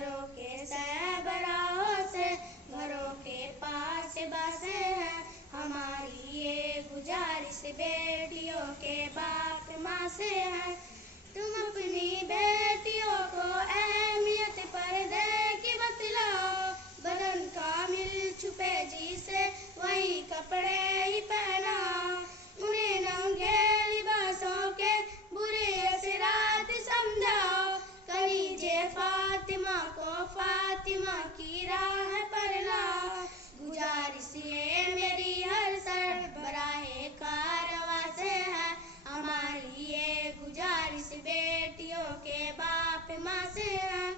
घरों के सरबराहों से घरों के पास बसे हैं। हमारी ये गुजारिश बेटियों के बाप माँ से है, तुम अपनी बेटियों को अहमियत पर्दे की बतलाओ। बदन कामिल छुपे जी से वही कपड़े ही पहनाओ। उन्हें नंगे लिबासों के बुरे असरात समझाओ। कलीजे फातिमा को फातिमा की राह पर लाओ। गुजारिश ये मेरी हर सरबराहे कारवां से है। हमारी ये गुजारिश बेटियों के बाप माँ से है।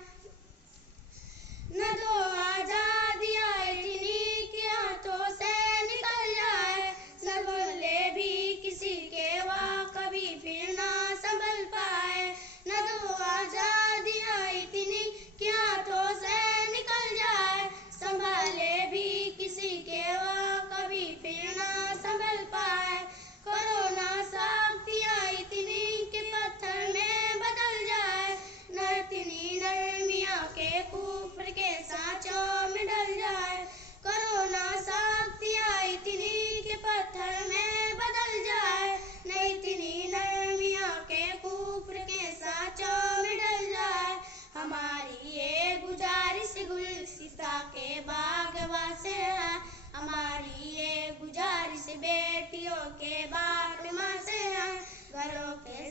न दो आजादियाँ इतनी कि हाथों से निकल जाए, संभले भी किसी के वहाँ कभी फिर ना संभल पाए। न दो आजादियाँ इतनी कि हाथों से निकल जाए, संभाले भी किसी के वहाँ कभी फिर ना संभल पाए। करो ना सख्तियाँ इतनी कि पत्थर में बदल जाए, न इतनी नरमियाँ के कुफ्र के सांचों में ढल जाए। करो ना सख्तियाँ इतनी कि पत्थर में बदल जाए, न इतनी नरमियाँ के कुफ्र के सांचों में ढल जाए। हमारी ये गुजारिश गुलसिता के बागवां से है। हमारी ये गुजारिश बेटियों के बाप माँ से है। घरों के